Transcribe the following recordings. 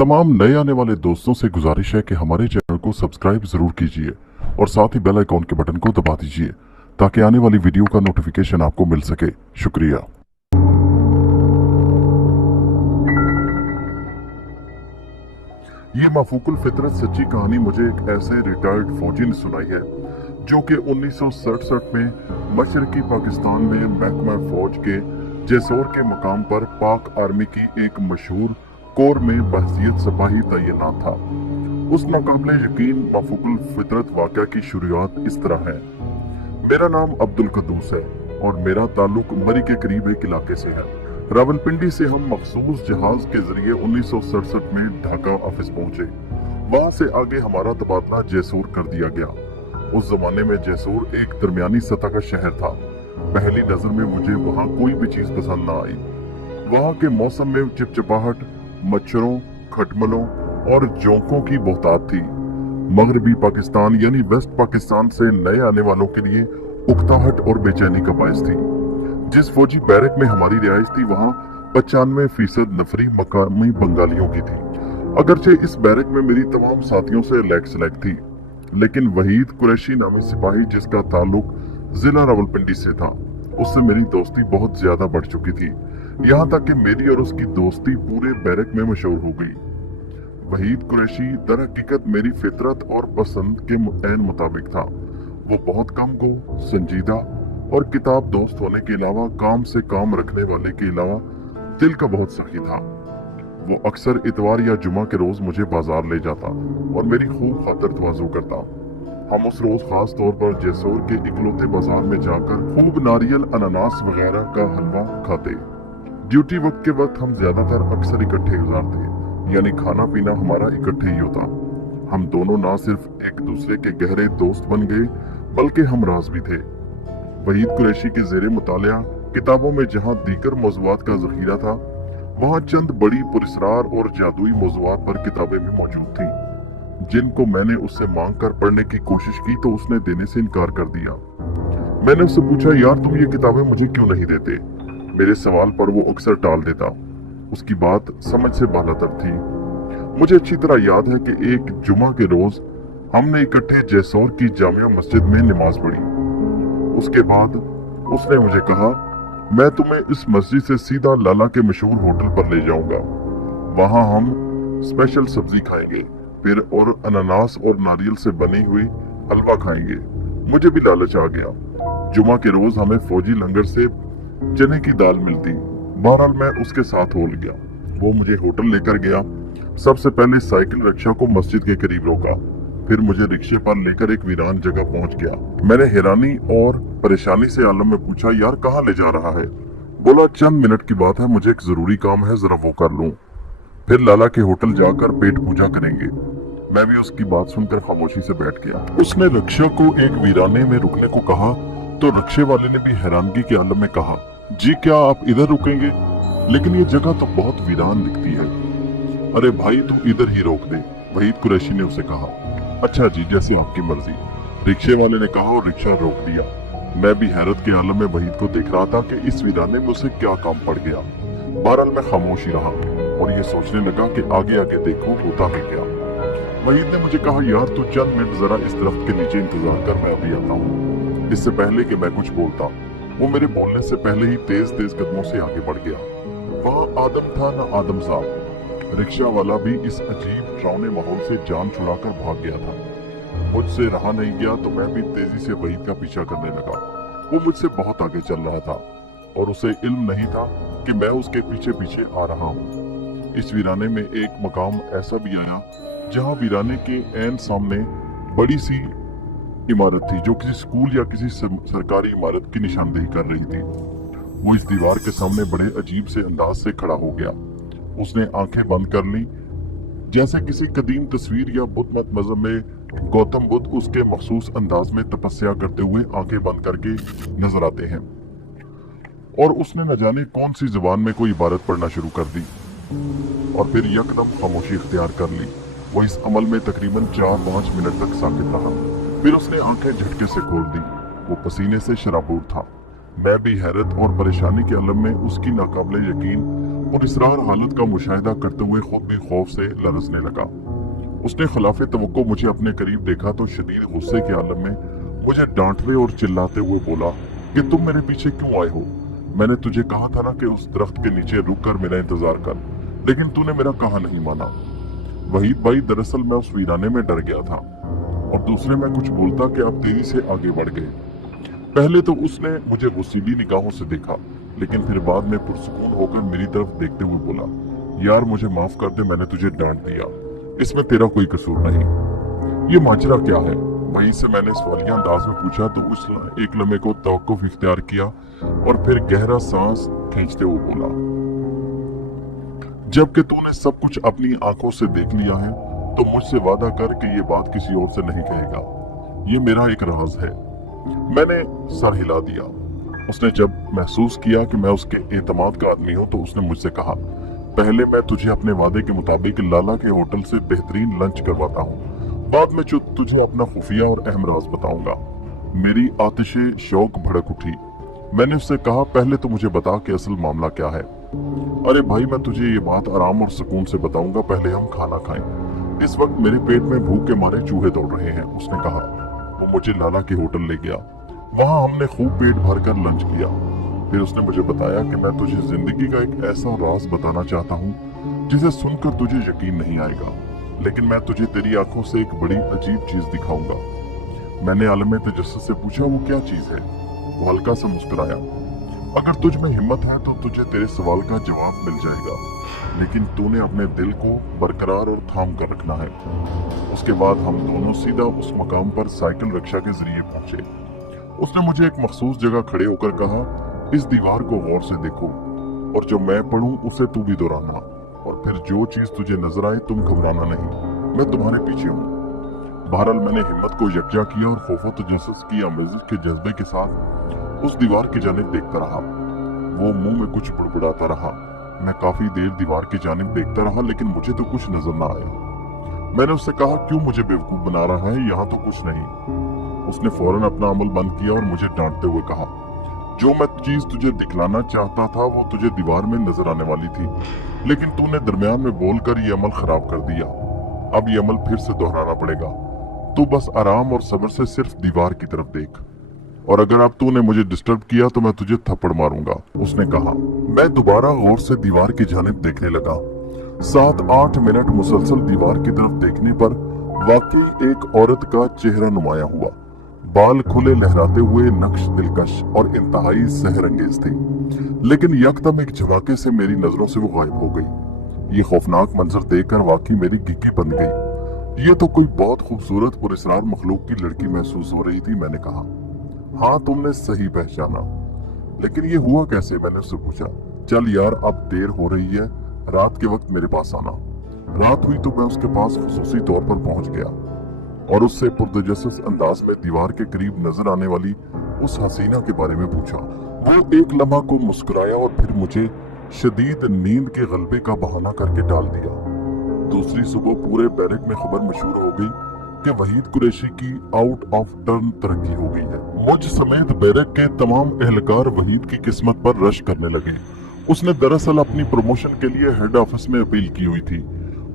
तमाम नए आने वाले दोस्तों से गुजारिश है कि हमारे चैनल को सब्सक्राइब जरूर कीजिए और साथ ही बेल आइकॉन के बटन को दबा दीजिए ताकि आने वाली वीडियो का नोटिफिकेशन आपको मिल सके। शुक्रिया। ये माफूकुल फितरत सच्ची कहानी मुझे एक ऐसे रिटायर्ड फौजी ने सुनाई है जो कि 1967 में मशरकी पाकिस्तान में महकमा फौज के जेसोर के मकाम पर पाक आर्मी की एक मशहूर कोर में बहसियत सिपाही तैनात था। उस नाकाबिले यकीन माफूकुल फितरत वाक़या की शुरुआत इस तरह है। मेरा नाम अब्दुल कद्दूस है और मेरा ताल्लुक मरी के करीब एक इलाके से है। रावलपिंडी से हम मखसूस जहाज के जरिए 1967 में ढाका ऑफिस पहुंचे। वहां से आगे हमारा तबादला जैसोर कर दिया गया। उस जमाने में जैसोर एक दरमियानी सतह का शहर था। पहली नजर में मुझे वहां कोई भी चीज पसंद ना आई। वहां के मौसम में चिपचिपाहट, मच्छरों, खटमलों और जोंकों की बहुतायत थी। मगरबी पाकिस्तान यानी वेस्ट पाकिस्तान से नए आने वालों के लिए उकताहट और बेचैनी का बायस थी। जिस फौजी बैरक में हमारी रिहाइश थी वहाँ 95% नफरी मकामी बंगालियों की थी। अगरचे इस बैरक में मेरी तमाम साथियों से अलग सलग थी, लेकिन वहीद कुरैशी नामी सिपाही जिसका ताल्लुक जिला रावलपिंडी से था, उससे मेरी दोस्ती बहुत ज्यादा बढ़ चुकी थी। यहाँ तक कि मेरी और उसकी दोस्ती पूरे बैरक में मशहूर हो गई। वहीद कुरैशी दर हकीकत मेरी फितरत और पसंद के ऐन मुताबिक था। वो बहुत कम गो, संजीदा और किताब दोस्त होने के अलावा काम से काम रखने वाले के अलावा दिल का बहुत सखी था। वो अक्सर इतवार या जुमा के रोज मुझे बाजार ले जाता और मेरी खूब खातिर तवाज़ु करता। हम उस रोज खास तौर पर जैसोर के इकलौते बाजार में जाकर खूब नारियल, अनानास वगैरह का हलवा खाते। ड्यूटी वक्त के वक्त हम ज्यादातर अक्सर इकट्ठे गुजारते, यानी खाना पीना हमारा इकट्ठे ही होता। हम दोनों ना सिर्फ एक दूसरे के गहरे दोस्त बन गए बल्कि हम राज भी थे। वहीद कुरैशी के ज़ेरे मुतालिया किताबों में जहाँ दीगर मौज़ूआत का ज़ख़ीरा था, वहाँ चंद बड़ी पुरस्रार और जादुई मौज़ूआत पर किताबें भी मौजूद थीं, जिनको मैंने उससे मांग कर पढ़ने की कोशिश की तो उसने देने से इनकार कर दिया। मैंने उससे पूछा, यार तुम ये किताबें मुझे क्यों नहीं देते? मेरे सवाल पर वो अक्सर टाल देता। उसकी बात समझ से बालातर थी। मुझे अच्छी तरह याद है कि एक जुमा के रोज हमने इकट्ठे जैसोर की जामिया मस्जिद में नमाज पढ़ी। उसके बाद उसने मुझे कहा, मैं तुम्हें इस मस्जिद से सीधा लाला के मशहूर होटल पर ले जाऊंगा। वहां हम स्पेशल सब्जी खाएंगे, फिर और अनानास और नारियल से बनी हुई हलवा खाएंगे। मुझे भी लालच आ गया। जुमा के रोज हमें फौजी लंगर से चने की दाल मिलती। बहरहाल मैं उसके साथ हो गया। वो मुझे होटल लेकर गया। सबसे पहले साइकिल रिक्शा को मस्जिद के करीब रोका, फिर मुझे रिक्शे पर लेकर एक वीरान जगह पहुंच गया। मैंने हैरानी और परेशानी से आलम में पूछा, यार कहाँ ले जा रहा है? बोला, चंद मिनट की बात है, मुझे एक जरूरी काम है, जरा वो कर लूं, फिर लाला के होटल जाकर पेट पूजा करेंगे। मैं भी उसकी बात सुनकर खामोशी से बैठ गया। उसने रिक्शा को एक वीराने में रुकने को कहा तो रिक्शे वाले ने भी हैरानगी के आलम में कहा, जी क्या आप इधर रुकेंगे? लेकिन ये जगह तो बहुत वीरान दिखती है। अरे भाई तू इधर ही रोक दे, वहीद कुरैशी ने उसे कहा। अच्छा जी, जैसे आपकी मर्जी, रिक्शे वाले ने कहा और रिक्शा रोक दिया। मैं भी हैरत के आलम में वहीद को देख रहा था कि इस वीराने में उसे क्या काम पड़ गया। बहरहाल मैं खामोश ही रहा और ये सोचने लगा कि आगे आगे देखो होता है क्या। वहीद ने मुझे कहा, यार तू चंद मिनट जरा इस दरख्त के नीचे इंतजार कर, मैं अभी आता हूँ। इससे पहले कि मैं कुछ बोलता, वो मेरे बोलने से पहले ही तेज तेज कदमों से आगे बढ़ गया। वहाँ आदम था ना आदम साहब। रिक्शा वाला भी इस अजीब डरावने माहौल से जान छुड़ाकर भाग गया था। मुझसे रहा नहीं गया तो मैं भी तेजी से वहीद का पीछा करने लगा। वो मुझसे बहुत आगे चल रहा था और उसे इल्म नहीं था कि मैं उसके पीछे पीछे आ रहा हूँ। इस वीराने में एक मकाम ऐसा भी आया जहाँ वीराने के ऐन सामने बड़ी सी इमारत थी जो किसी स्कूल या किसी सरकारी इमारत की निशानदेही कर रही थी। वो इस दीवार के सामने बड़े अजीब से अंदाज से खड़ा हो गया। उसने आंखें बंद कर ली, जैसे किसी कदीम तस्वीर या बुत मत मजहब में गौतम बुद्ध उसके मखसूस अंदाज में तपस्या करते हुए आंखें बंद करके नजर आते हैं। और उसने न जाने कौन सी जुबान में कोई इबारत पढ़ना शुरू कर दी और फिर यकदम खामोशी इख्तियार कर ली। वो इस अमल में तकरीबन 4-5 मिनट तक साकित रहा, फिर उसने आंखें झटके से खोल दी। वो पसीने से शराबूर था। मैं भी हैरत और परेशानी के आलम में उसकी नाकाबिले यकीन और इसरार हालत का मुशाहिदा करते हुए खुद भी खौफ से लरजने लगा। उसने खिलाफ तवक्को मुझे अपने करीब देखा तो शदीद गुस्से के आलम में मुझे डांटते और चिल्लाते हुए बोला कि तुम मेरे पीछे क्यों आए हो? मैंने तुझे कहा था ना कि उस दरख्त के नीचे रुक कर मेरा इंतजार कर, लेकिन तूने मेरा कहा नहीं माना। वहीद भाई, दरअसल मैं उस वीराने में डर गया था और दूसरे में कुछ बोलता कि आप तेजी से आगे बढ़ गए। पहले तो उसने मुझे गुस्सीली निगाहों से देखा, लेकिन फिर बाद में पुरसुकून होकर मेरी तरफ देखते हुए बोला, यार मुझे माफ कर दे, मैंने तुझे डांट दिया, इसमें तेरा कोई कसूर नहीं। ये माजरा क्या है? वहीं से मैंने सवालिया अंदाज में पूछा तो उसने एक लम्हे को तवक्कुफ इख्तियार किया और फिर गहरा सांस खींचते हुए बोला, जबकि तूने सब कुछ अपनी आंखों से देख लिया है तो मुझसे वादा कर कि ये बात किसी और से नहीं कहेगा। ये मेरा एक राज है। मैंने सर हिला दिया। उसने जब महसूस किया कि मैं उसके एतमाद का आदमी हूं तो उसने मुझसे कहा, पहले मैं तुझे अपने वादे के मुताबिक लाला के होटल से बेहतरीन लंच करवाता हूँ, बाद में तुझे अपना खुफिया और अहम राज बताऊंगा। मेरी आतिशे शौक भड़क उठी। मैंने उससे कहा, पहले तो मुझे बता कि असल मामला क्या है। अरे भाई, मैं तुझे ये बात आराम और सुकून से बताऊंगा, पहले हम खाना खाएं। इस वक्त मेरे पेट में भूख के मारे चूहे दौड़ रहे हैं, उसने कहा। वो मुझे लाला के होटल ले गया। वहां हमने खूब पेट भरकर लंच किया। फिर उसने मुझे बताया कि मैं तुझे जिंदगी का एक ऐसा राज बताना चाहता हूँ जिसे सुनकर तुझे यकीन नहीं आएगा, लेकिन मैं तुझे तेरी आंखों से एक बड़ी अजीब चीज दिखाऊंगा। मैंने आलम तजस्सुस से पूछा, वो क्या चीज है? वो हल्का सा मुस्कुराया। अगर तुझ में हिम्मत है तो तुझे तेरे सवाल का जवाब मिल जाएगा, लेकिन तूने अपने दिल को बरकरार और थाम कर रखना है। उसके बाद हम दोनों सीधा उस मकाम पर साइकिल रिक्शा के जरिए पहुंचे। उसने मुझे एक मखसूस जगह खड़े होकर कहा, इस दीवार को गौर से देखो और जो मैं पढ़ूं उसे तू भी दोहराना, और फिर जो चीज तुझे नजर आए तुम घबराना नहीं, मैं तुम्हारे पीछे हूँ। बहरहाल मैंने हिम्मत को यकजा किया और खौफो तजस्सुस की आमेज़श के जज्बे के साथ उस दीवार की जानिब देखता रहा। वो मुंह में कुछ बुड़बुड़ाता रहा। मैं काफी देर दीवार की जानिब देखता रहा, लेकिन मुझे तो कुछ नजर न आया। मैंने उससे कहा, क्यों मुझे बेवकूफ बना रहा है, यहाँ तो कुछ नहीं। उसने फौरन अपना अमल बंद किया और मुझे डांटते हुए कहा, जो मैं चीज तुझे दिखलाना चाहता था वो तुझे दीवार में नजर आने वाली थी, लेकिन तूने दरमियान में बोलकर ये अमल खराब कर दिया। अब ये अमल फिर से दोहराना पड़ेगा। तू बस आराम और सब्र से सिर्फ दीवार की तरफ देख, और अगर अब तूने मुझे डिस्टर्ब किया तो मैं तुझे थप्पड़ मारूंगा, उसने कहा। मैं दोबारा गौर से दीवार की जानिब देखने लगा। 7-8 मिनट मुसलसल दीवार की तरफ देखने पर वाकई एक औरत का चेहरा नुमाया हुआ। बाल खुले लहराते हुए, नक्श दिलकश और इंतहाई सहरंगेज थे, लेकिन यकदम एक झमाके से मेरी नजरों से वो गायब हो गई। ये खौफनाक मंजर देखकर वाकई मेरी गिग्गी बन गई। ये तो कोई बहुत खूबसूरत पुरस्कार मखलूक की लड़की महसूस हो रही थी, मैंने कहा। हाँ, तुमने सही पहचाना, लेकिन ये हुआ कैसे? मैंने उससे पूछा। चल यार, अब देर हो रही है, रात के वक्त मेरे पास आना। रात हुई तो मैं उसके पास खुसूसी तौर पर पहुंच गया और उससे पुरतजस्सुस अंदाज में दीवार के करीब नजर आने वाली उस हसीना के बारे में पूछा। वो एक लम्हा को मुस्कुराया और फिर मुझे शदीद नींद के गलबे का बहाना करके टाल दिया। दूसरी सुबह पूरे बैरक में खबर मशहूर हो गई कि वहीद कुरैशी की आउट ऑफ टर्न तरक्की हो गई है। मुझ समेत बैरक के तमाम एहलकार वहीद की किस्मत पर रश करने लगे। उसने दरअसल अपनी प्रमोशन के लिए हेड ऑफिस में अपील की हुई थी।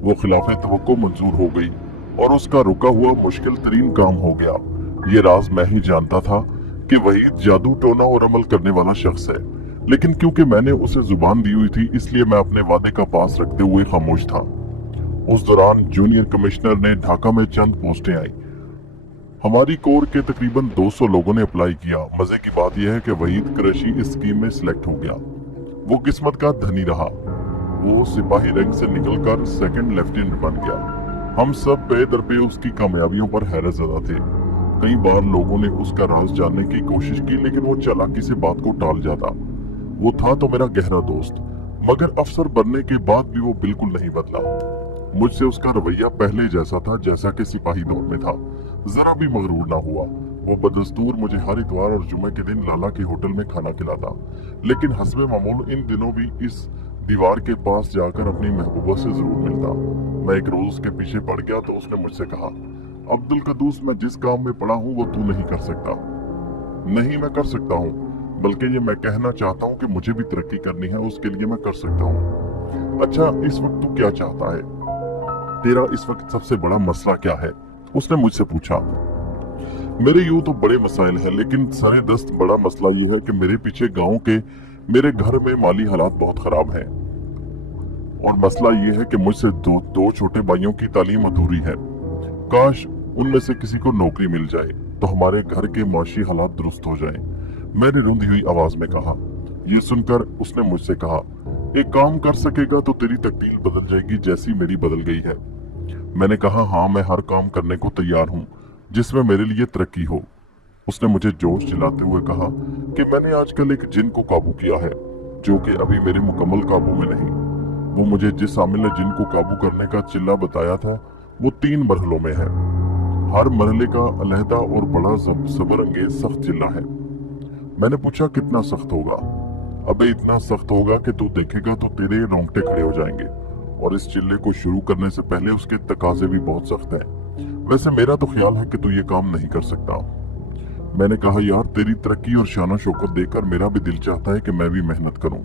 वो खिलाफ तवक्को मंजूर हो गई और उसका रुका हुआ मुश्किल तरीन काम हो गया। ये राज मैं ही जानता था कि वहीद जादू टोना और अमल करने वाला शख्स है, लेकिन क्योंकि मैंने उसे जुबान दी हुई थी इसलिए मैं अपने वादे का पास रखते हुए खामोश था। उस दौरान जूनियर कमिश्नर ने ढाका में चंद पोस्टें आई। हमारी कोर के तकरीबन 200 लोगों ने अप्लाई किया। मजे की बात यह है कि वहीद कुरैशी इस स्कीम में सिलेक्ट हो गया। वो किस्मत का धनी रहा। वो सिपाही रैंक से निकलकर सेकंड लेफ्टिनेंट बन गया। हम सब बेदरपे उसकी कामयाबियों पर हैरत ज़दा थे। कई बार लोगों ने उसका राज जानने की कोशिश की, लेकिन वो चालाकी से बात को टाल जाता। वो था तो मेरा गहरा दोस्त, मगर अफसर बनने के बाद भी वो बिल्कुल नहीं बदला। मुझसे उसका रवैया पहले जैसा था जैसा कि सिपाही दौर में था। जरा भी मगरूर ना हुआ। वो बदस्तूर मुझे हर इतवार और जुमे के दिन लाला के होटल में खाना खिलाता, लेकिन हस्बे मामूल इन दिनों भी इस दीवार के पास जाकर अपनी महबूबा से जरूर मिलता। मैं एक रोज उसके पीछे पड़ गया तो उसने मुझसे कहा, अब्दुल कदूस, मैं जिस काम में पड़ा हूँ वो तू नहीं कर सकता। नहीं, मैं कर सकता हूँ, बल्कि ये मैं कहना चाहता हूँ कि मुझे भी तरक्की करनी है, उसके लिए मैं कर सकता हूँ। अच्छा, इस वक्त तू क्या चाहता है? तेरा इस वक्त सबसे बड़ा मसला क्या है? उसने मुझसे पूछा। मेरे यूं तो बड़े मसाइल हैं, लेकिन सरे दस्त बड़ा मसला ये है कि मेरे पीछे गांव के मेरे घर में माली हालात बहुत खराब हैं। और मसला ये है कि मुझसे दो छोटे भाइयों की तालीम अधूरी है। काश उनमें से किसी को नौकरी मिल जाए तो हमारे घर के माशी हालात दुरुस्त हो जाएं। मैंने रुंधी हुई आवाज में कहा। ये सुनकर उसने मुझसे कहा, एक काम कर सकेगा तो तेरी तकदीर बदल जाएगी जैसी मेरी बदल गई है। मैंने कहा, हाँ, मैं हर काम करने को तैयार हूँ जिसमें मेरे लिए तरक्की हो। उसने मुझे जोश दिलाते हुए कहा कि मैंने आजकल एक जिन को काबू किया है जो कि अभी मेरे मुकम्मल काबू में नहीं। वो मुझे जिस आमिल ने जिन को काबू करने का चिल्ला बताया था वो 3 मरहलों में है। हर मरहले का अलहदा और बड़ा सबर अंगेज सख्त चिल्ला है। मैंने पूछा, कितना सख्त होगा? अबे इतना सख्त होगा कि तू देखेगा तो तेरे रोंगटे खड़े हो जाएंगे। और इस चिल्ले को शुरू करने से पहले उसके तकाजे भी बहुत सख्त हैं। वैसे मेरा तो ख्याल है कि तू ये काम नहीं कर सकता। मैंने कहा, यार, तेरी तरक्की और शान शौकत देखकर मेरा भी दिल चाहता है कि मैं भी मेहनत करूं।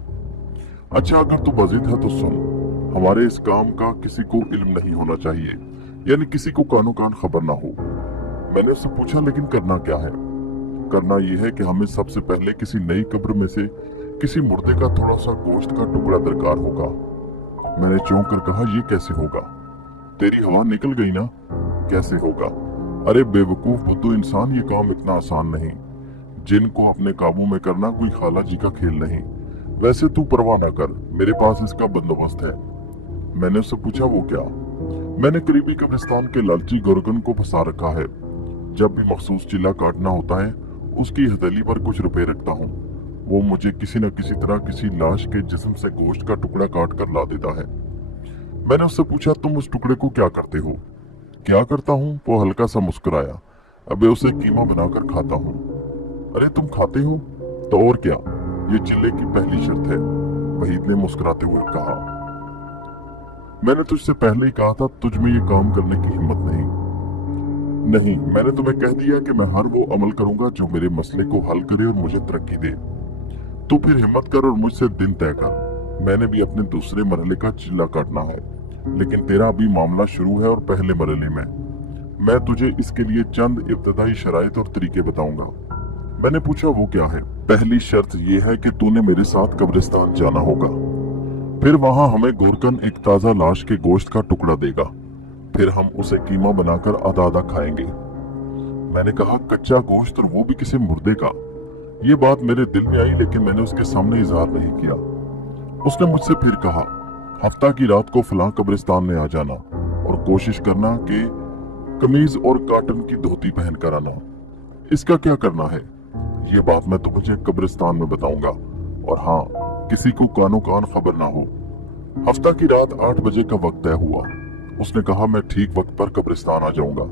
अच्छा, अगर तू बजिद है तो सुन, हमारे इस काम का किसी को इल्म नहीं होना चाहिए, यानी किसी को कानो कान खबर ना हो। मैंने उससे पूछा, लेकिन करना क्या है? करना यह है कि हमें सबसे पहले किसी नई कब्र में से किसी मुर्दे का थोड़ा सा गोश्त का टुकड़ा दरकार होगा। मैंने चौंक कर कहा, यह कैसे होगा? तेरी हवा निकल गई ना? कैसे होगा? अरे बेवकूफ बुद्धू इंसान, ये काम इतना आसान नहीं। जिन को अपने काबू में करना कोई खाला जी का खेल नहीं। वैसे तू परवाह ना कर, मेरे पास इसका बंदोबस्त है। मैंने उससे पूछा, वो क्या? मैंने करीबी कब्रिस्तान के लालची गोरकन को फंसा रखा है। जब भी मखसूस चिल्ला काटना होता है उसकी हथेली पर कुछ रुपए रखता हूँ। वो मुझे किसी न किसी तरह किसी लाश के जिस्म से गोश्त का टुकड़ा काट कर ला देता है। मैंने उससे पूछा, तुम उस टुकड़े को क्या करते हो? क्या करता हूँ? वो हल्का सा मुस्कुराया। अबे उसे कीमा बनाकर खाता हूँ। अरे तुम खाते हो? तो और क्या, ये चिल्ले की पहली शर्त है, वहीद ने मुस्कुराते हुए कहा। मैंने तुझसे पहले ही कहा था तुझ में ये काम करने की हिम्मत नहीं, मैंने तुम्हें कह दिया कि मैं हर वो अमल करूंगा जो मेरे मसले को हल करे और मुझे तरक्की दे। तू फिर हिम्मत कर और मुझसे दिन तय कर। मैंने भी अपने दूसरे मरहले का चिल्ला काटना है, लेकिन तेरा अभी मामला शुरू है और पहले मरहले में मैं तुझे इसके लिए चंद इब्तदाई शराइत और तरीके बताऊंगा। मैंने पूछा, वो क्या है? पहली शर्त यह है कि तूने मेरे साथ कब्रिस्तान जाना होगा। फिर वहां हमें गोरकन एक ताजा लाश के गोश्त का टुकड़ा देगा। फिर हम उसे कीमा बनाकर आधा आधा खाएंगे। मैंने कहा, कच्चा गोश्त और वो भी किसी मुर्दे का? ये बात मेरे दिल में आई, लेकिन मैंने उसके सामने इजहार नहीं किया। उसने मुझसे फिर कहा, हफ्ता की रात को फलां कब्रिस्तान में आ जाना और कोशिश करना कि कमीज और काटन की धोती पहन कर आना। इसका क्या करना है ये बात मैं तुझे कब्रिस्तान में बताऊंगा। और हाँ, किसी को कानो कान खबर ना हो। हफ्ता की रात 8 बजे का वक्त तय हुआ। उसने कहा, मैं ठीक वक्त पर कब्रिस्तान आ जाऊंगा।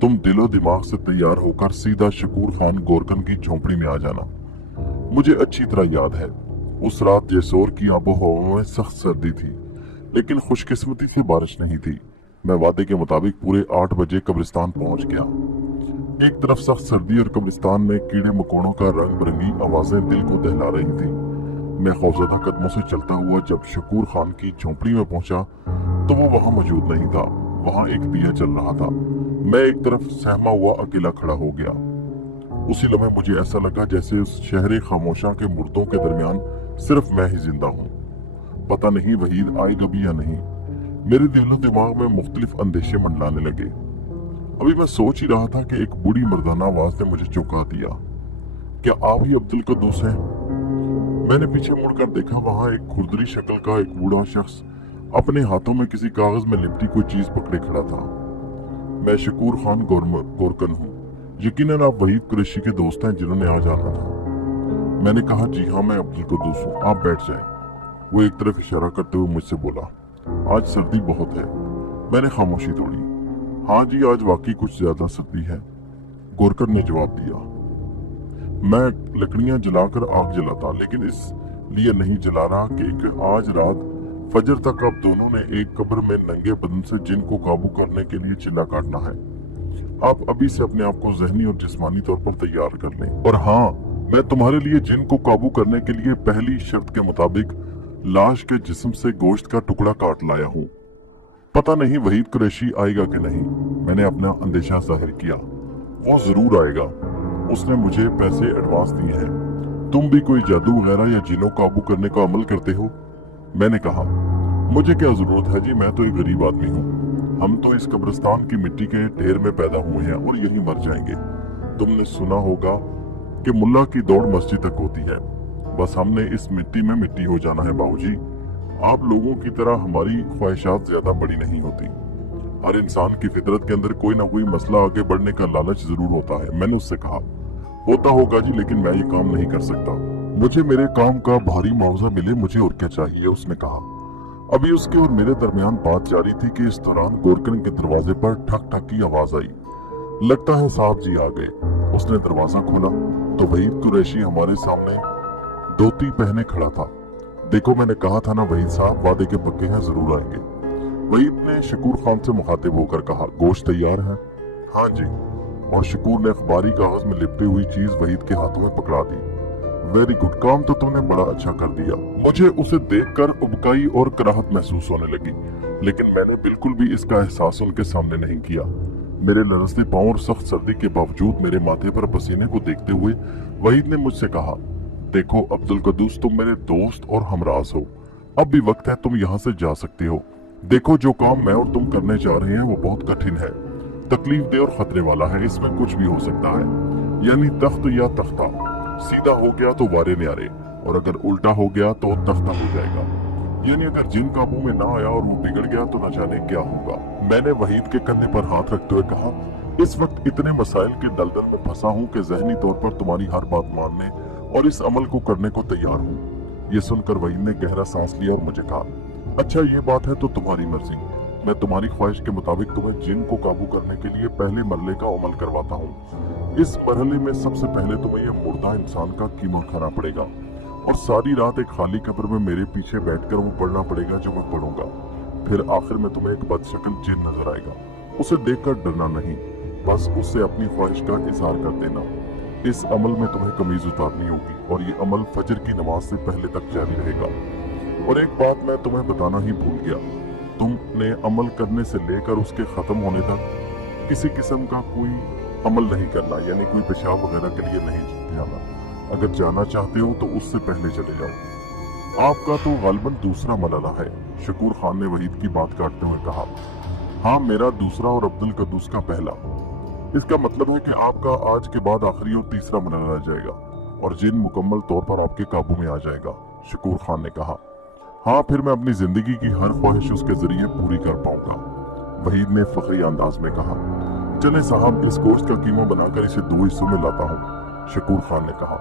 तुम दिलो दिमाग से तैयार होकर सीधा शकूर खान गोरकन की झोंपड़ी में आ जाना। मुझे अच्छी तरह याद है, उस रात जेसोर की आबो हवा में सख्त सर्दी थी, लेकिन खुशकिस्मती से बारिश नहीं थी। मैं वादे के मुताबिक पूरे 8 बजे कब्रिस्तान पहुंच गया। एक तरफ सख्त सर्दी और कब्रिस्तान में कीड़े मकोड़ों का रंग बिरंगी आवाजें दिल को दहला रही थी। मैं खौफजदा कदमों से चलता हुआ जब शकूर खान की झोंपड़ी में पहुंचा तो वो वहां मौजूद नहीं था। वहां एक दिया चल रहा था। मैं एक तरफ सहमा हुआ अकेला खड़ा हो गया। उसी लम्हे मुझे ऐसा लगा जैसे उस शहर खामोशा के मुर्दों के दरमियान सिर्फ मैं ही जिंदा हूँ। पता नहीं वहीद आएगा भी या नहीं। मेरे दिलो दिमाग में मुख्तलिफ अंदेशे मंडलाने लगे। अभी मैं सोच ही रहा था कि एक बूढ़ी मर्दाना आवाज ने मुझे चौंका दिया। क्या आप ही अब्दुल कद्दूस हैं? मैंने पीछे मुड़कर देखा, वहां एक खुरदरी शक्ल का एक बूढ़ा शख्स अपने हाथों में किसी कागज में लिपटी कोई चीज पकड़े खड़ा था। मैं शकूर खान गोरकन हूँ। यकीनन आप वहीद कुरैशी के दोस्त हैं जिन्होंने आज आना था। मैंने कहा, जी हाँ, मैं अब्दुल कद्दूस हूँ, आप बैठ जाएं। वो एक तरफ इशारा करते हुए मुझसे बोला, आज सर्दी बहुत है। मैंने खामोशी तोड़ी। हाँ जी, आज वाकई कुछ ज्यादा सर्दी है, गोरकन ने जवाब दिया। मैं लकड़ियां जलाकर आग जलाता, लेकिन इसलिए नहीं जला रहा कि आज रात फजर तक अब दोनों ने एक कब्र में नंगे बदन से जिन को काबू करने के लिए चिल्ला काटना है। आप अभी से अपने आप को जहनी और जिस्मानी तौर पर तैयार कर लें। और हाँ, मैं तुम्हारे लिए जिन को काबू करने के लिए पहली शर्त के मुताबिक लाश के जिस्म से गोश्त का टुकड़ा काट लाया हूँ। पता नहीं वहीद कुरैशी आएगा कि नहीं। मैंने अपना अंदेशा जाहिर किया। वो जरूर आएगा, उसने मुझे पैसे एडवांस दिए हैं। तुम भी कोई जादू वगैरह या जिनों काबू करने का अमल करते हो? मैंने कहा, मुझे क्या जरूरत है जी, मैं तो एक गरीब आदमी हूँ। हम तो इस कब्रिस्तान की मिट्टी के ढेर में पैदा हुए हैं और यहीं मर जाएंगे। तुमने सुना होगा कि मुल्ला की दौड़ मस्जिद तक होती है, बस हमने इस मिट्टी में मिट्टी हो जाना है बाबूजी। आप लोगों की तरह हमारी ख्वाहिशात ज्यादा बड़ी नहीं होती। हर इंसान की फितरत के अंदर कोई ना कोई मसला आगे बढ़ने का लालच जरूर होता है। मैंने उससे कहा, होता होगा जी, लेकिन मैं ये काम नहीं कर सकता। मुझे मेरे काम का भारी मुआवजा मिले, मुझे और क्या चाहिए, उसने कहा। अभी उसके और मेरे दरमियान बात जारी थी कि इस दौरान गोरकन के दरवाजे पर ठक ठक की आवाज आई। लगता है साहब जी आ गए। उसने दरवाजा खोला तो वहीद कुरैशी हमारे सामने धोती पहने खड़ा था। देखो, मैंने कहा था ना वहीद साहब, वादे के पक्के हैं, जरूर आएंगे। वहीद ने शकूर खान से मुखातिब होकर कहा, गोश्त तैयार है? हाँ जी। और शकूर ने अखबारी कागज में लिपटी हुई चीज वहीद के हाथों में पकड़ा दी। वेरी गुड, काम तो तुमने बड़ा अच्छा कर दिया। मुझे उसे देखकर उबकाई और कराहत महसूस होने लगी, लेकिन मैंने बिल्कुल भी इसका एहसास उनके सामने नहीं किया। मेरे लरजते पांव और सख्त सर्दी के बावजूद मेरे माथे पर पसीने को देखते हुए वहीद ने मुझसे कहा, देखो अब्दुल कद्दूस, तुम मेरे दोस्त और हमराज हो। अब भी वक्त है, तुम यहाँ से जा सकते हो। देखो, जो काम मैं और तुम करने जा रहे हैं वो बहुत कठिन है, तकलीफ दे और खतरे वाला है। इसमें कुछ भी हो सकता है, यानी तख्त या तख्ता। सीधा हो गया तो वारे न्यारे, और अगर उल्टा हो गया तो तख्ता हो जाएगा। यानी अगर जिन काबू में ना आया और वो बिगड़ गया तो न जाने क्या होगा। मैंने वहीद के कंधे पर हाथ रखते हुए कहा, इस वक्त इतने मसाइल के दलदल में फंसा हूँ कि जहनी तौर पर तुम्हारी हर बात मानने और इस अमल को करने को तैयार हूँ। ये सुनकर वहीद ने गहरा सांस लिया और मुझे कहा, अच्छा ये बात है तो तुम्हारी मर्जी। मैं तुम्हारी ख्वाहिश के मुताबिक तुम्हें जिन को काबू करने के लिए पहले मरहले का अमल करवाता हूँ। इस मरहले में सबसे पहले तुम्हें यह मुर्दा इंसान का कीमा खाना पड़ेगा और सारी रात एक खाली कब्र में मेरे पीछे बैठकर वो पढ़ना पड़ेगा जो मैं पढ़ूंगा। फिर आखिर में तुम्हें एक बदशक्ल जिन नजर आएगा। उसे देखकर डरना नहीं, बस उससे अपनी ख्वाहिश का इजहार कर देना। इस अमल में तुम्हें कमीज उतारनी होगी और ये अमल फजर की नमाज से पहले तक जारी रहेगा। और एक बात मैं तुम्हें बताना ही भूल गया, तुमने अमल करने से लेकर उसके खत्म होने तक किसी किस्म का कोई अमल नहीं करना, यानी कोई पेशाब वगैरह के लिए नहीं जाना। अगर जाना चाहते हो तो उससे पहले चले जाओ। आपका तो गालिबन दूसरा मरहला है, शकूर खान ने वहीद की बात काटते हुए कहा। हाँ, मेरा दूसरा और अब्दुल कद्दूस का पहला। इसका मतलब है कि आपका आज के बाद आखिरी और तीसरा मरहला रह जाएगा और जिन मुकम्मल तौर पर आपके काबू में आ जाएगा, शकूर खान ने कहा। हाँ, फिर मैं अपनी जिंदगी की हर ख्वाहिश उसके जरिए पूरी कर पाऊंगा, वहीद ने फखरी अंदाज में कहा। चले साहब, इस गोश्त का कीमा बनाकर इसे 2 हिस्सों में लाता हूँ, शकूर खान ने कहा।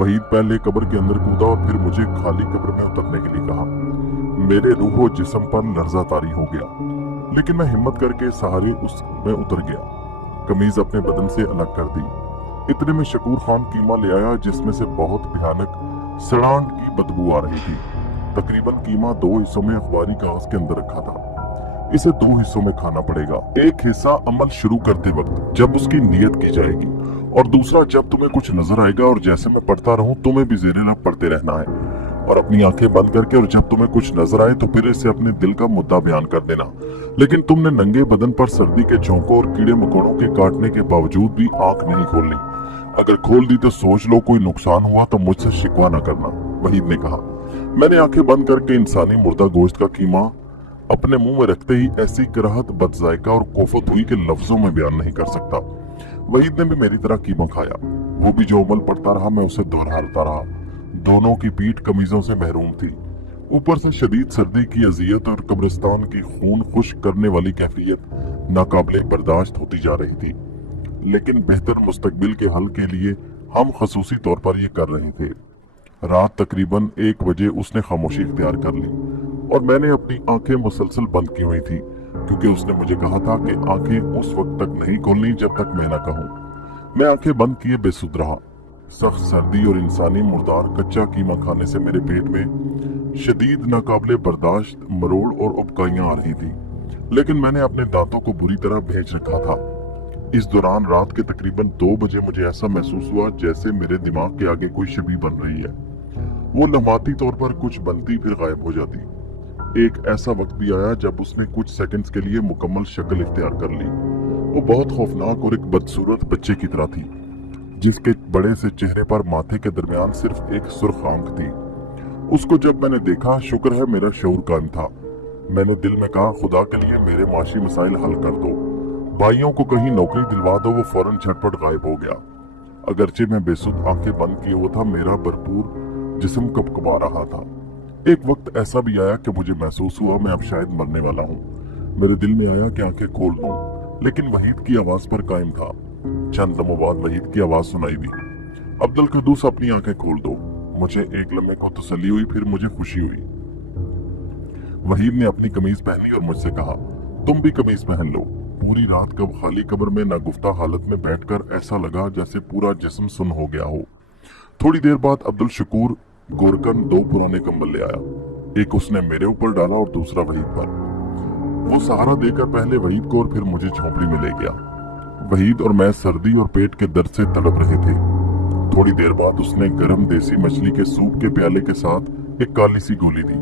वहीद पहले कब्र के अंदर कूदा और फिर मुझे खाली कब्र में उतरने के लिए कहा। मेरे रूह और जिस्म पर लर्जा तारी हो गया, लेकिन मैं हिम्मत करके सहारे उसमें उतर गया। कमीज अपने बदन से अलग कर दी। इतने में शकूर खान कीमा ले आया जिसमें से बहुत भयानक सड़ांग की बदबू आ रही थी। तकरीबन कीमा 2 हिस्सों में अखबारी कागज के अंदर रखा था। इसे 2 हिस्सों में खाना पड़ेगा। एक हिस्सा अमल शुरू करते वक्त जब उसकी नियत की जाएगी, और दूसरा जब तुम्हें कुछ नजर आएगा और जैसे मैं पढ़ता रहूं तुम्हें भी ज़ेरे लब पढ़ते रहना है, और अपनी आंखें बंद करके, और जब तुम्हें कुछ नजर आए तो फिर इसे अपने दिल का मुद्दा बयान कर देना। लेकिन तुमने नंगे बदन पर सर्दी के झोंकों और कीड़े मकोड़ों के काटने के बावजूद भी आंख नहीं खोलनी। अगर खोल दी तो सोच लो कोई नुकसान हुआ तो मुझसे शिकवा न करना, वहीद ने कहा। मैंने आंखें बंद करके इंसानी मुर्दा गोश्त का कीमा अपने मुंह में रखते ही ऐसी कराहत, बदजायका और कोफत हुई कि लफ्जों में बयान नहीं कर सकता। वहीद ने भी मेरी तरह कीमा खाया। वो भी जो अमल पड़ता रहा, मैं उसे दोहराता रहा। दोनों की पीठ कमीजों से महरूम थी। ऊपर से शदीद सर्दी की अजियत और कब्रिस्तान की खून खुश्क करने वाली कैफियत नाकाबिले बर्दाश्त होती जा रही थी। लेकिन बेहतर मुस्तकबिल के हल के लिए हम खसूसी तौर पर यह कर रहे थे। रात तकरीबन 1 बजे उसने खामोशी इख्तियार कर ली और मैंने अपनी आंखें मुसलसल बंद की हुई थी, क्योंकि उसने मुझे कहा था कि आंखें उस वक्त तक नहीं खोलनी जब तक मैं न कहूं। मैं आंखें बंद किए बेसुध रहा। सख्त सर्दी और इंसानी मुर्दार कच्चा कीमा खाने से मेरे पेट में शदीद नाकाबिले बर्दाश्त मरोड़ और उबकाइयां आ रही थी, लेकिन मैंने अपने दांतों को बुरी तरह भेज रखा था। इस दौरान रात के तकरीबन 2 बजे मुझे ऐसा महसूस हुआ जैसे मेरे दिमाग के आगे कोई छवि बन रही है। वो लम्हाती तौर पर कुछ बनती फिर गायब हो जाती। एक ऐसा वक्त भी आया जब उसने कुछ सेकंड्स के लिए मुकम्मल शक्ल इख्तियार कर ली। वो बहुत खौफनाक और एक बदसूरत बच्चे की तरह थी, जिसके बड़े से चेहरे पर माथे के दरमियान सिर्फ एक सुर्ख आंख थी। उसको जब मैंने देखा, शुक्र है मेरा शऊर कायम था। मैंने दिल में कहा, खुदा के लिए मेरे माशी मसाइल हल कर दो, भाइयों को कहीं नौकरी दिलवा दो। वो फौरन झटपट गायब हो गया। अगरचे मैं बेसुध आंखें बंद किए हुआ था, मेरा भरपूर जिस्म कपकपा रहा था। एक वक्त ऐसा भी आया कि मुझे महसूस हुआ मैं अब शायद मरने वाला हूँ। मेरे दिल में आया कि आंखें खोल दूं, लेकिन वहीद की आवाज पर कायम था। चंद लम्हों बाद वहीद की आवाज सुनाई दी, अब्दुल कुद्दूस अपनी आंखें खोल दो। मुझे एक लम्हे को तसल्ली हुई, फिर मुझे खुशी हुई। वहीद ने अपनी कमीज पहनी और मुझसे कहा, तुम भी कमीज पहन लो। पूरी रात कब खाली कब्र में नागुफ्ता हालत में बैठकर ऐसा लगा जैसे पूरा जिस्म सुन हो गया हो। थोड़ी देर बाद अब्दुल शकूर गोरकन 2 पुराने कंबल ले आया। एक उसने मेरे ऊपर डाला और दूसरा वहीद पर। वो सहारा देकर पहले वहीद को और फिर मुझे झोंपड़ी में ले गया। वहीद और मैं सर्दी और पेट के दर्द से तड़प रहे थे। थोड़ी देर बाद उसने गर्म देसी मछली के सूप के प्याले के साथ एक काली सी गोली दी।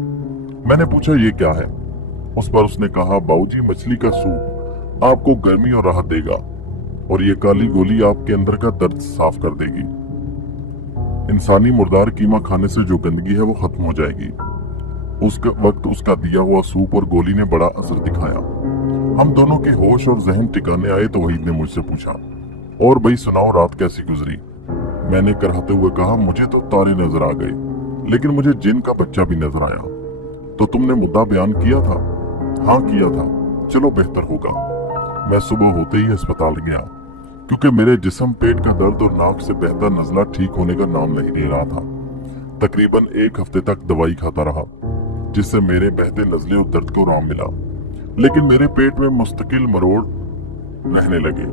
मैंने पूछा, ये क्या है? उस पर उसने कहा, बाबूजी, मछली का सूप आपको गर्मी और राहत देगा, और ये काली गोली आपके अंदर का दर्द साफ कर देगी। इंसानी मुर्दार कीमा खाने से जो गंदगी है वो खत्म हो जाएगी। उस वक्त उसका दिया हुआ सूप और गोली ने बड़ा असर दिखाया। हम दोनों के होश और जहन ठिकाने आए तो वहीद ने मुझसे पूछा, और भाई सुनाओ, रात कैसी गुजरी? मैंने कराहते हुए कहा, मुझे तो तारे नजर आ गए, लेकिन मुझे जिन का बच्चा भी नजर आया। तो तुमने मुद्दा बयान किया था? हाँ किया था। चलो बेहतर होगा। मैं सुबह होते ही अस्पताल गया, क्योंकि मेरे जिस्म, पेट का दर्द और नाक से बहता नजला ठीक होने का नाम नहीं ले रहा था। तकरीबन 1 हफ्ते तक दवाई खाता रहा, जिससे मेरे बहते नजले और दर्द को आराम मिला, लेकिन मेरे पेट में मुस्तकिल मरोड़ रहने लगे।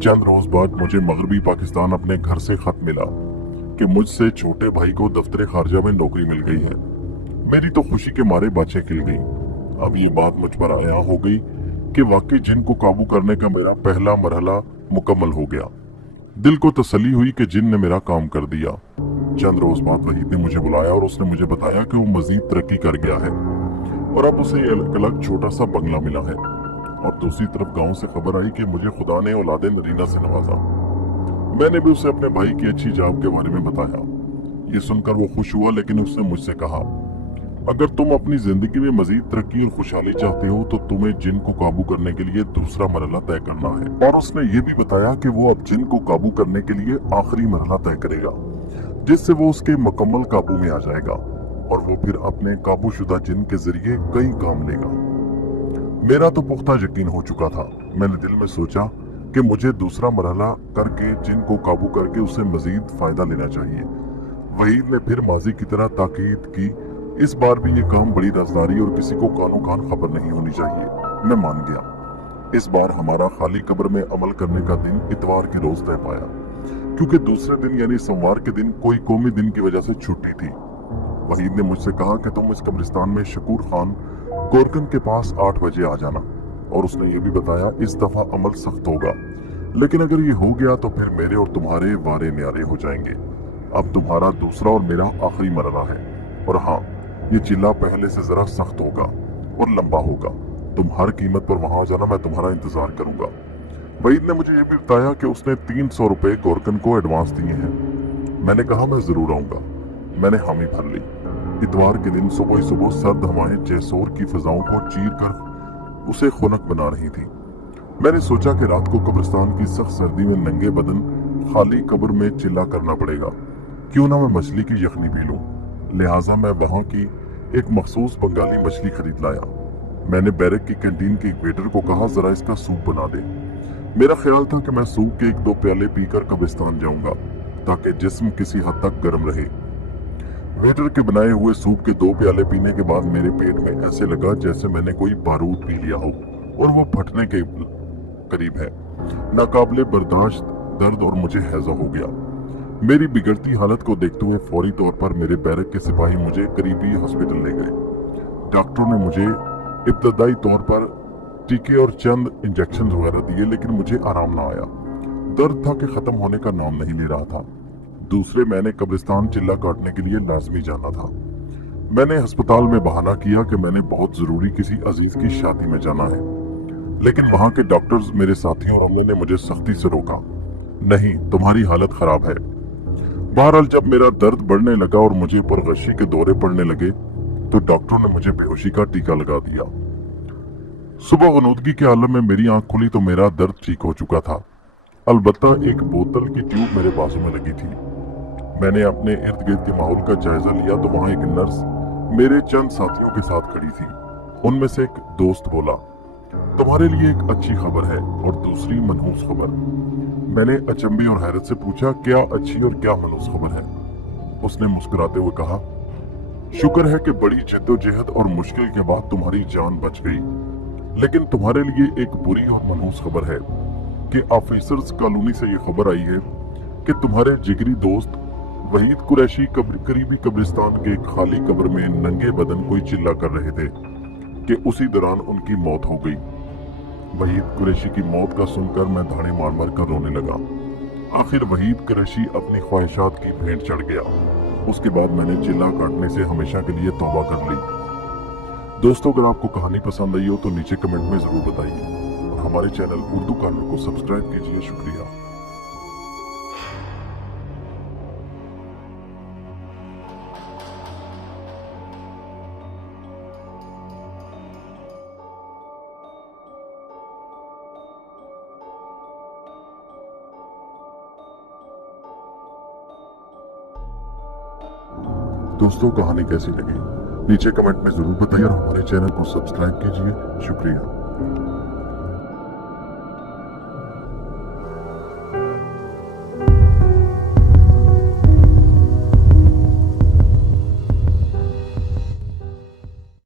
चंद रोज बाद मुझे मगरबी पाकिस्तान अपने घर से खत मिला कि मुझसे छोटे भाई को दफ्तर खारजा में नौकरी मिल गई है। मेरी तो खुशी के मारे बातें खिल गई। अब ये बात मुझ पर आया हो गई कि वाकई जिन को काबू करने का मेरा पहला मरहला मुकम्मल हो गया। दिल को तसल्ली हुई कि जिन ने मेरा काम कर दिया। चंद रोज बाद वहीद ने मुझे बुलाया और उसने मुझे बताया कि वो मजीद तरक्की कर गया है और अब उसे एक अलग छोटा सा बंगला मिला है। और दूसरी तरफ गांव से खबर आई कि मुझे खुदा ने औलादे नरीना से नवाजा। मैंने भी उसे अपने भाई की अच्छी जाब के बारे में बताया। ये सुनकर वो खुश हुआ, लेकिन उसने मुझसे कहा, अगर तुम अपनी जिंदगी में मजीद तरक्की और खुशहाली चाहते हो तो तुम्हें जिन को काबू करने के लिए दूसरा मरहला तय करना है। और उसने ये भी बताया कि वो अब जिन को काबू करने के लिए आखिरी मरहला तय करेगा, जिससे वो उसके मुकम्मल काबू में आ जाएगा और वो फिर अपने काबूशुदा जिन के जरिए कई काम लेगा। मेरा तो पुख्ता यकीन हो चुका था। मैंने दिल में सोचा कि मुझे दूसरा मरहला करके जिन को काबू करके उसे मजीद फायदा लेना चाहिए। वहीद ने फिर माजी की तरह ताकीद की, इस बार भी ये काम बड़ी राजदारी और किसी को कानो कान खबर नहीं होनी चाहिए। मैं मान गया। इस बार हमारा खाली कब्र में अमल करने का दिन इतवार के रोज तय पाया, क्योंकि दूसरे दिन यानी सोमवार के दिन कोई कौमी दिन की वजह से छुट्टी थी। वहीद ने मुझसे कहा कि तुम इस कब्रिस्तान में शकूर खान गोरकन के पास 8 बजे आ जाना, और उसने ये भी बताया, इस दफा अमल सख्त होगा, लेकिन अगर ये हो गया तो फिर मेरे और तुम्हारे वारे न्यारे हो जाएंगे। अब तुम्हारा दूसरा और मेरा आखिरी मरहला है, और हाँ, ये चिल्ला पहले से जरा सख्त होगा और लंबा होगा। तुम हर कीमत पर वहां जाना, मैं तुम्हारा इंतजार करूंगा। वहीद ने मुझे ये भी बताया कि उसने 300 रुपए गोरकन को एडवांस दिए हैं। मैंने कहा, मैं जरूर आऊंगा। मैंने हामी भर ली। इतवार के दिन सुबह ही सुबह सर्द हवाएं जैसोर की फिजाओं को चीर कर उसे खुनक बना रही थी। मैंने सोचा कि रात को कब्रिस्तान की सख्त सर्दी में नंगे बदन खाली कब्र में चिल्ला करना पड़ेगा, क्यों ना मैं मछली की यखनी पी लूं। लिहाजा मैं वहां की एक मखसूस बंगाली मछली खरीद लाया। मैंने बैरक की कैंटीन के एक वेटर को कहा, जरा इसका सूप बना दे। मेरा ख्याल था कि मैं सूप के 1-2 प्याले पीकर कब्रिस्तान जाऊंगा, ताकि जिस्म किसी हद तक गर्म रहे। वेटर के बनाए हुए सूप के 2 प्याले पीने के बाद मेरे पेट में ऐसे लगा जैसे मैंने कोई बारूद पी लिया हो और वो फटने के करीब है। नाकाबिले बर्दाश्त दर्द और मुझे हैजा हो गया। मेरी बिगड़ती हालत को देखते हुए फौरी तौर पर मेरे बैरक के सिपाही मुझे करीबी हॉस्पिटल ले गए। डॉक्टरों ने मुझे इब्तदाई तौर पर टीके और चंद इंजेक्शन वगैरह दिए, लेकिन मुझे आराम ना आया। दर्द था कि खत्म होने का नाम नहीं ले रहा था। दूसरे मैंने कब्रिस्तान चिल्ला काटने के लिए लाजमी जाना था। मैंने अस्पताल में बहाना किया कि मैंने बहुत जरूरी किसी अजीज की शादी में जाना है, लेकिन वहां के डॉक्टर्स, मेरे साथियों और अम्मी ने मुझे सख्ती से रोका। नहीं, तुम्हारी हालत खराब है। बहरहाल जब मेरा दर्द बढ़ने लगा और मुझे पुरगशी के दौरे पड़ने लगे तो डॉक्टरों ने मुझे बेहोशी का टीका लगा दिया। सुबह गनूदगी के आलम में मेरी आंख खुली तो मेरा दर्द ठीक हो चुका था। अलबत्ता एक बोतल की ट्यूब मेरे बाजू में लगी थी। मैंने अपने इर्द गिर्द के माहौल का जायजा लिया तो वहां एक नर्स मेरे चंद साथियों के साथ खड़ी थी। उनमें से एक दोस्त बोला, तुम्हारे लिए एक अच्छी खबर है और दूसरी मनहूस खबर। मैंने अचंभे और हैरत से पूछा, क्या अच्छी और क्या मनहूस खबर है? उसने मुस्कुराते हुए कहा, शुक्र है कि बड़ी जद्दोजहद और मुश्किल के बाद तुम्हारी जान बच गई, लेकिन तुम्हारे लिए एक बुरी और मनहूस खबर है कि ऑफिसर्स कॉलोनी से ये खबर आई है कि तुम्हारे जिगरी दोस्त वहीद कुरैशी करीबी कब्रिस्तान के खाली कब्र में नंगे बदन कोई चिल्ला कर रहे थे कि उसी दौरान उनकी मौत हो गई। वहीद कुरैशी की मौत का सुनकर मैं धाड़े मार मार कर रोने लगा। आखिर वहीद कुरैशी अपनी ख्वाहिशात की भेंट चढ़ गया। उसके बाद मैंने चिल्ला काटने से हमेशा के लिए तौबा कर ली। दोस्तों, अगर आपको कहानी पसंद आई हो तो नीचे कमेंट में जरूर बताइए और हमारे चैनल उर्दू कहानी को सब्सक्राइब कीजिए। शुक्रिया। दोस्तों, कहानी कैसी लगी नीचे कमेंट में जरूर बताइए और हमारे चैनल को सब्सक्राइब कीजिए। शुक्रिया।